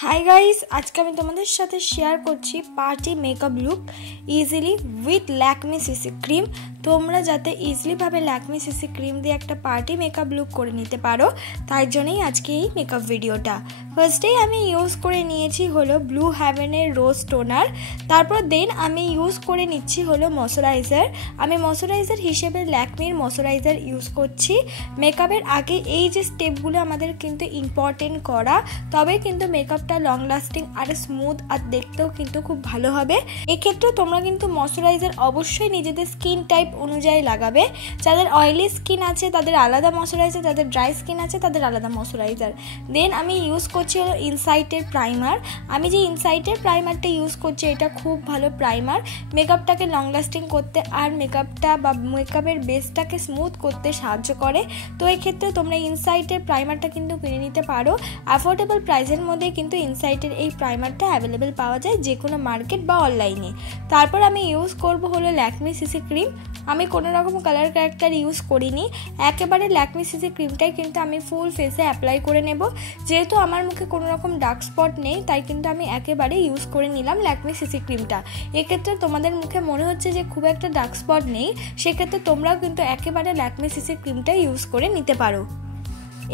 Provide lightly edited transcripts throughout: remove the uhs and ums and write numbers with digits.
High guys, आज के तुम्हारे साथे शेयर करছি party makeup look easily with Lakme CC cream. তোমরা যাতে ইজিলি ভাবে ল্যাকমে সিসি ক্রিম দিয়ে একটা পার্টি মেকআপ লুক করে নিতে পারো, তাই জন্যই আজকে এই মেকআপ ভিডিওটা। ফার্স্টেই আমি ইউজ করে নিয়েছি হলো ব্লু হেভেনের রোজ টোনার, তারপর দেন আমি ইউজ করে নিচ্ছি হলো ময়শ্চারাইজার। আমি ময়শ্চারাইজার হিসেবে ল্যাকমের ময়শ্চারাইজার ইউজ করছি। মেকআপের আগে এই যে স্টেপগুলো আমাদের কিন্তু ইম্পর্টেন্ট করা, তবে কিন্তু মেকআপটা লং লাস্টিং আর স্মুথ আর দেখতেও কিন্তু খুব ভালো হবে। এক্ষেত্রে তোমরা কিন্তু ময়শ্চারাইজার অবশ্যই নিজেদের স্কিন টাইপ অনুযায়ী লাগাবে। যাদের অয়েলি স্কিন আছে তাদের আলাদা ময়শ্চারাইজার, যাদের ড্রাই স্কিন আছে তাদের আলাদা ময়শ্চারাইজার। দেন আমি ইউজ করছি হলো ইনসাইটের প্রাইমার। আমি যে ইনসাইটের প্রাইমারটা ইউজ করছি এটা খুব ভালো প্রাইমার, মেকআপটাকে লং লাস্টিং করতে আর মেকআপটা বা মেকআপের বেসটাকে স্মুথ করতে সাহায্য করে। তো এই ক্ষেত্রে তোমরা ইনসাইটের প্রাইমারটা কিন্তু কিনে নিতে পারো। অ্যাফোর্ডেবল প্রাইসের মধ্যে কিন্তু ইনসাইটের এই প্রাইমারটা অ্যাভেলেবেল পাওয়া যায় যে কোনো মার্কেট বা অনলাইনে। তারপর আমি ইউজ করব হলো ল্যাকমে সিসি ক্রিম। আমি কোনো রকম কালার ক্যারেক্টার ইউজ করিনি, একেবারে ল্যাকমে সিসি ক্রিমটাই কিন্তু আমি ফুল ফেসে অ্যাপ্লাই করে নেব। যেহেতু আমার মুখে কোনো রকম ডার্ক স্পট নেই, তাই কিন্তু আমি একেবারে ইউজ করে নিলাম ল্যাকমে সিসি ক্রিমটা। এক্ষেত্রে তোমাদের মুখে মনে হচ্ছে যে খুব একটা ডার্ক স্পট নেই, সেক্ষেত্রে তোমরাও কিন্তু একেবারে ল্যাকমে সিসি ক্রিমটা ইউজ করে নিতে পারো।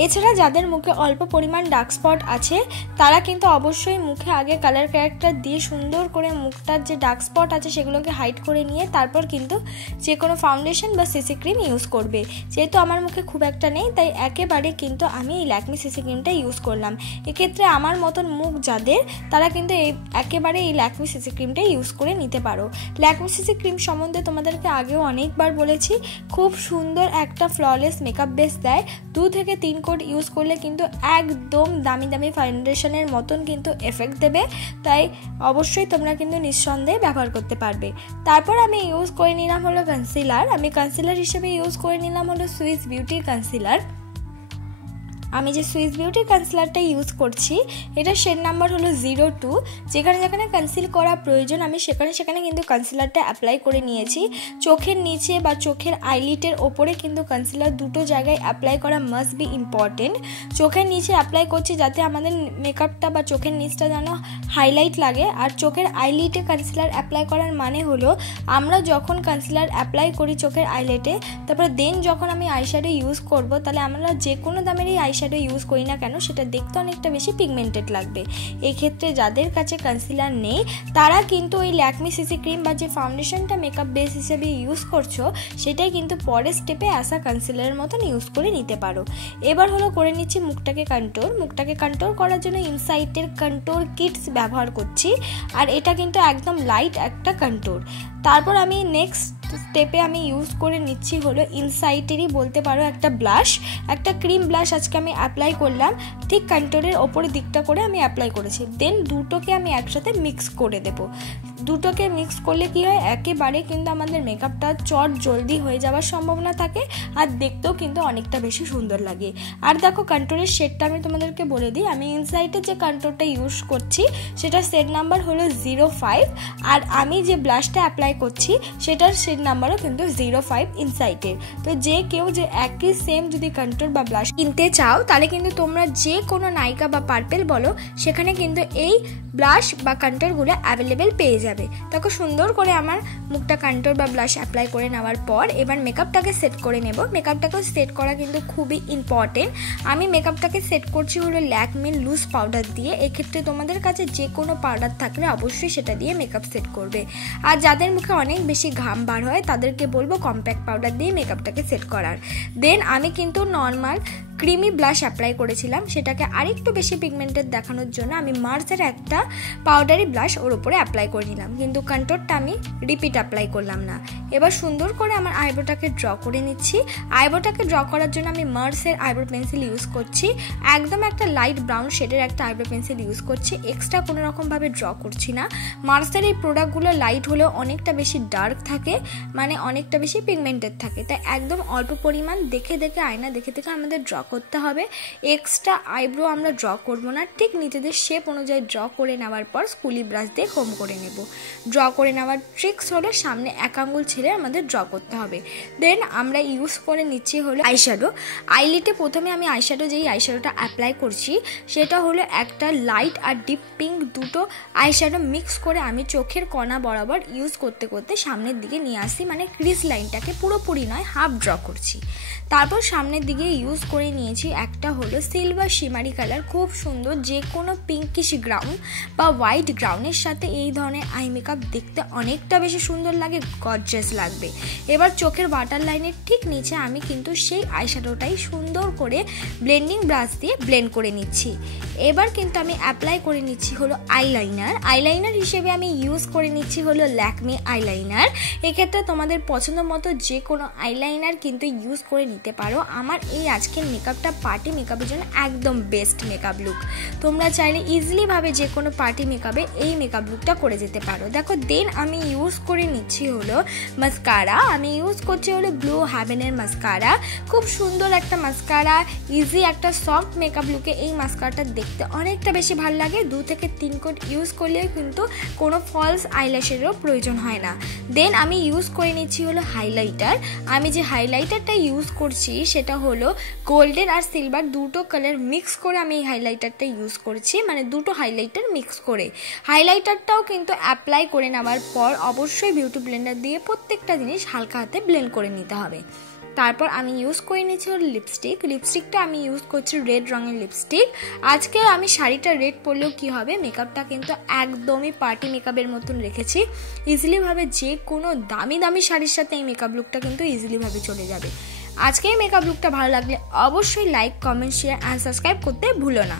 এছাড়া যাদের মুখে অল্প পরিমাণ ডার্ক স্পট আছে তারা কিন্তু অবশ্যই মুখে আগে কালার ক্যারেক্টার দিয়ে সুন্দর করে মুখটার যে ডার্ক স্পট আছে সেগুলোকে হাইড করে নিয়ে তারপর কিন্তু যে কোনো ফাউন্ডেশন বা সিসি ক্রিম ইউজ করবে। যেহেতু আমার মুখে খুব একটা নেই, তাই একেবারে কিন্তু আমি এই ল্যাকমে সিসি ক্রিমটা ইউজ করলাম। এক্ষেত্রে আমার মতন মুখ যাদের, তারা কিন্তু একেবারে এই ল্যাকমে সিসি ক্রিমটা ইউজ করে নিতে পারো। ল্যাকমে সিসি ক্রিম সম্বন্ধে তোমাদেরকে আগেও অনেকবার বলেছি, খুব সুন্দর একটা ফ্ললেস মেকআপ বেস দেয়। 2 থেকে 3 কোড ইউজ করলে কিন্তু একদম দামি দামি ফাউন্ডেশনের মতন কিন্তু এফেক্ট দেবে, তাই অবশ্যই তোমরা কিন্তু নিঃসন্দেহে ব্যবহার করতে পারবে। তারপর আমি ইউজ করে নিলাম হলো কনসিলার। আমি কনসিলার হিসেবে ইউজ করে নিলাম হলো সুইস বিউটির কনসিলার। আমি যে সুইস বিউটির কনসিলারটা ইউজ করছি এটা শেড নাম্বার হলো 02। যেখানে যেখানে কনসিল করা প্রয়োজন আমি সেখানে কিন্তু কনসিলারটা অ্যাপ্লাই করে নিয়েছি। চোখের নিচে বা চোখের আইলিটের ওপরে কিন্তু কনসিলার দুটো জায়গায় অ্যাপ্লাই করা মাস্ট বি ইম্পর্টেন্ট। চোখের নিচে অ্যাপ্লাই করছি যাতে আমাদের মেকআপটা বা চোখের নিচটা যেন হাইলাইট লাগে। আর চোখের আইলিটে কনসিলার অ্যাপ্লাই করার মানে হলো আমরা যখন কনসিলার অ্যাপ্লাই করি চোখের আইলাইটে, তারপরে দেন যখন আমি আইশ্যাডো ইউজ করব, তাহলে আমরা যে কোনো দামেরই আইশ্যাডো ইউজ করি না কেন সেটা দেখতে অনেকটা বেশি পিগমেন্টেড লাগবে। এই ক্ষেত্রে যাদের কাছে কনসিলার নেই তারা কিন্তু ওই ল্যাকমে সিসি ক্রিম বা যে ফাউন্ডেশনটা মেকআপ বেস হিসেবে ইউজ করছো সেটাই কিন্তু পরের স্টেপে আসা কনসিলারের মতন ইউজ করে নিতে পারো। এবার হলো করে নিচ্ছি মুখটাকে কন্ট্রোল। মুখটাকে কন্ট্রোল করার জন্য ইনসাইটের কন্ট্রোল কিটস ব্যবহার করছি, আর এটা কিন্তু একদম লাইট একটা কন্ট্রোল। তারপর আমি নেক্সট স্টেপে আমি ইউজ করে নিচ্ছি হলো ইনসাইটেরই বলতে পারো একটা ব্লাশ, একটা ক্রিম ব্লাশ আজকে আমি অ্যাপ্লাই করলাম। ঠিক কন্ট্রোলের ওপরের দিকটা করে আমি অ্যাপ্লাই করেছি। দেন দুটোকে আমি একসাথে মিক্স করে দেব। দুটোকে মিক্স করলে কি হয়, একেবারে কিন্তু আমাদের মেকআপটা চট জলদি হয়ে যাওয়ার সম্ভাবনা থাকে আর দেখতেও কিন্তু অনেকটা বেশি সুন্দর লাগে। আর দেখো কন্ট্রোলের শেডটা আমি তোমাদেরকে বলে দিই। আমি ইনসাইটের যে কন্ট্রোলটা ইউজ করছি সেটার শেড নাম্বার হলো 05, আর আমি যে ব্লাশটা অ্যাপ্লাই করছি সেটার শেড নাম্বারও কিন্তু 05 ইনসাইটের। তো যে কেউ যে একই সেম যদি কন্ট্রোল বা ব্লাশ কিনতে চাও তাহলে কিন্তু তোমরা যে কোনো নাইকা বা পার্পেল বলো সেখানে কিন্তু এই ব্লাশ বা কন্ট্রোলগুলো অ্যাভেলেবেল পেয়ে যাবে। তখন সুন্দর করে আমার মুখটা কন্ট্রোল বা ব্লাশ অ্যাপ্লাই করে নেওয়ার পর এবার মেকআপটাকে সেট করে নেব। মেকআপটাকেও সেট করা কিন্তু খুবই ইম্পর্টেন্ট। আমি মেকআপটাকে সেট করছি হলো ল্যাকমে লুজ পাউডার দিয়ে। এক্ষেত্রে তোমাদের কাছে যে কোনো পাউডার থাকলে অবশ্যই সেটা দিয়ে মেকআপ সেট করবে। আর যাদের মুখে অনেক বেশি ঘাম বার হয় তাদেরকে বলবো কম্প্যাক্ট পাউডার দিয়ে মেকআপটাকে সেট করার। দেন আমি কিন্তু নর্মাল ক্রিমি ব্লাশ অ্যাপ্লাই করেছিলাম, সেটাকে আরেকটু বেশি পিগমেন্টেড দেখানোর জন্য আমি মার্সের একটা পাউডারি ব্লাশ ওর উপরে অ্যাপ্লাই করে নিলাম, কিন্তু কন্ট্রোলটা আমি রিপিট অ্যাপ্লাই করলাম না। এবার সুন্দর করে আমার আইব্রোটাকে ড্র করে নিচ্ছি। আইব্রোটাকে ড্র করার জন্য আমি মার্সের আইব্রো পেন্সিল ইউজ করছি। একদম একটা লাইট ব্রাউন শেডের একটা আইব্রো পেন্সিল ইউজ করছি, এক্সট্রা কোনো রকমভাবে ড্র করছি না। মার্সের এই প্রোডাক্টগুলো লাইট হলেও অনেকটা বেশি ডার্ক থাকে, মানে অনেকটা বেশি পিগমেন্টেড থাকে, তাই একদম অল্প পরিমাণ দেখে দেখে আয়না দেখে দেখে আমাদের ড্র করতে হবে। এক্সট্রা আইব্রো আমরা ড্র করবো না, ঠিক নিজেদের শেপ অনুযায়ী ড্র করে নেওয়ার পর স্কুলি ব্রাশ দিয়ে কম করে নেব। ড্র করে নেওয়ার ট্রিক্স হলো সামনে 1 আঙ্গুল ছেড়ে আমাদের ড্র করতে হবে। দেন আমরা ইউজ করে নিচ্ছি হলো আইশ্যাডো। আইলিটে প্রথমে আমি যেই আইশ্যাডোটা অ্যাপ্লাই করছি সেটা হলো একটা লাইট আর ডিপ পিঙ্ক দুটো আইশ্যাডো মিক্স করে আমি চোখের কণা বরাবর ইউজ করতে করতে সামনের দিকে নিয়ে আসি, মানে ক্রিজ লাইনটাকে পুরোপুরি নয়, হাফ ড্র করছি। তারপর সামনের দিকে ইউজ করে নিয়েছি একটা হলো সিলভার শিমারি কালার, খুব সুন্দর, যে কোনো পিঙ্কিশ গ্রাউন্ড বা হোয়াইট গ্রাউন্ডের সাথে এই ধরনের আই মেকআপ দেখতে অনেকটা বেশি সুন্দর লাগে, গর্জিয়াস লাগবে। এবার চোখের ওয়াটার লাইনের ঠিক নিচে আমি কিন্তু সেই আইশ্যাডোটাই সুন্দর করে ব্লেন্ডিং ব্রাশ দিয়ে ব্লেন্ড করে নিচ্ছি। এবার কিন্তু আমি অ্যাপ্লাই করে নিচ্ছি হলো আইলাইনার হিসেবে আমি ইউজ করে নিচ্ছি হলো ল্যাকমে আইলাইনার। এক্ষেত্রে তোমাদের পছন্দ মতো যে কোনো আইলাইনার কিন্তু ইউজ করে নিতে পারো। আমার এই আজকের মেকআপটা পার্টি মেকআপের জন্য একদম বেস্ট মেকআপ লুক। তোমরা চাইলে ইজিলিভাবে যে কোনো পার্টি মেকআপে এই মেকআপ লুকটা করে যেতে পারো। দেখো, দেন আমি ইউজ করে নিচ্ছি হলো মাস্কারা। আমি ইউজ করছি হলো ব্লু হ্যাভেনের মাস্কারা। খুব সুন্দর একটা মাস্কারা, ইজি একটা সফট মেকআপ লুকে এই মাস্কারাটা দেখতে অনেকটা বেশি ভালো লাগে। 2 থেকে 3 কোট ইউজ করলেও কিন্তু কোনো ফলস আইল্যাশেরও প্রয়োজন হয় না। দেন আমি ইউজ করে নিচ্ছি হলো হাইলাইটার। আমি যে হাইলাইটারটা ইউজ করছি সেটা হলো গোল্ডেন আর সিলভার দুটো কালার মিক্স করে আমি এই হাইলাইটারটা ইউজ করছি, মানে দুটো হাইলাইটার মিক্স করে। হাইলাইটারটাও কিন্তু অ্যাপ্লাই করে নেওয়ার পর অবশ্যই বিউটি ব্লেন্ডার দিয়ে প্রত্যেকটা জিনিস হালকা হাতে ব্লেন্ড করে নিতে হবে। তারপর আমি ইউজ করে নিয়েছি হলো লিপস্টিকটা আমি ইউজ করছি রেড রঙের লিপস্টিক। আজকে আমি শাড়িটা রেড পরলেও কি হবে, মেকআপটা কিন্তু একদমই পার্টি মেকআপের মতন রেখেছি। ইজিলিভাবে যে কোনো দামি দামি শাড়ির সাথে এই মেকআপ লুকটা কিন্তু ইজিলিভাবে চলে যাবে। আজকে এই মেকআপ লুকটা ভালো লাগলে অবশ্যই like, comment, share and subscribe করতে ভুলো না।